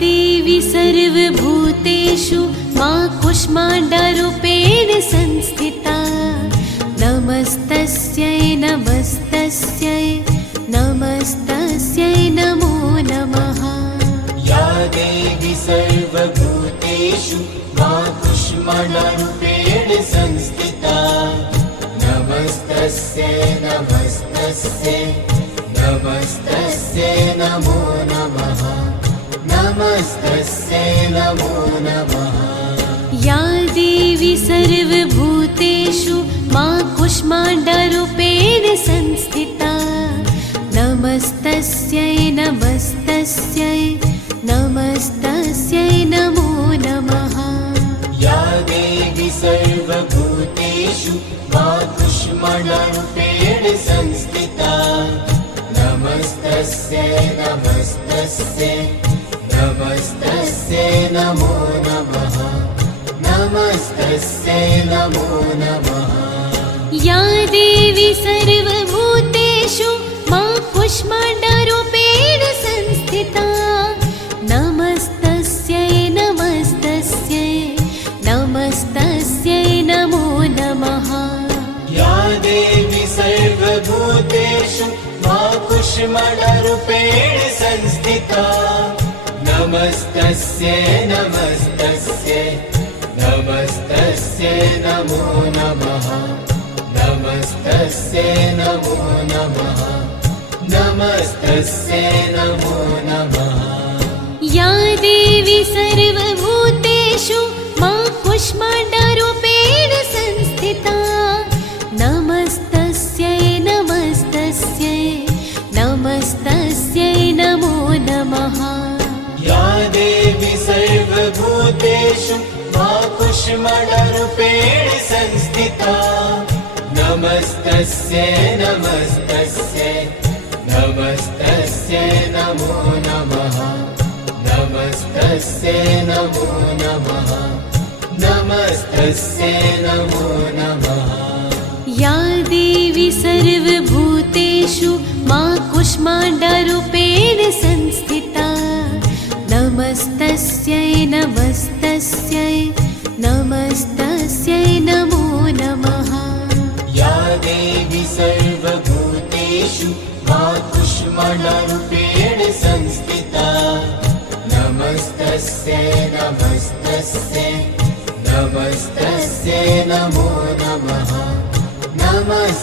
देवी सर्वभूतेषु मा कूष्माण्डरूपेण संस्थिता नमस्तस्यै नमस्तस्यै नमस्तस्यै नमो नमः। या देवी सर्वभूतेषु मा कूष्माण्डरूपेण संस्थिता नमस्तस्यै नमस्तस्यै नमस्तस्यै नमो नमः नमस्तस्यै नमो नमः। या देवी सर्वभूतेषु मा कूष्माण्डरूपेण संस्थिता नमस्तस्यै नमस्तस्यै नमस्तस्यै नमो नमः। या देवी सर्वभूतेषु मा कूष्माण्डरूपेण संस्थिता नमस्तस्यै नमस्तस्यै नमस्तस्यै नमो नमः नमस्तस्यै नमो नमः। या देवी सर्वभूतेषु मा कूष्माण्डरूपेण संस्थिता नमस्तस्यै नमस्तस्यै नमस्तस्यै नमो नमः। या देवी सर्वभूतेषु मा कूष्माण्डरूपेण संस्थिता नमस्तस्यै नमस्तस्यै नमस्तस्यै नमो नमः नमस्तस्यै नमो नमः नमस्तस्यै नमो नमः। या देवी सर्वभूतेषु मा कूष्माण्डरूपेण संस्थिता नमस्तस्यै नमस्तस्यै नमस्तस्यै नमो नमः। या देवी सर्वभूतेषु मा कूष्माण्डरूपेण संस्थिता नमस्तस्यै नमस्तस्यै नमस्तस्यै नमो नमः नमस्तस्यै नमो नमः नमस्तस्यै नमो नमः। या देवी सर्वभूतेषु मा कूष्माण्डरूपेण संस्थिता नमस्तस्यै नमस्तस्यै नमस्तस्यै नमो नमः। या देवी सर्वभूतेषु मा कूष्माण्डरूपेण संस्थिता नमस्तस्यै नमस्तस्यै नमस्तस्यै नमो नमः नमस्तस्यै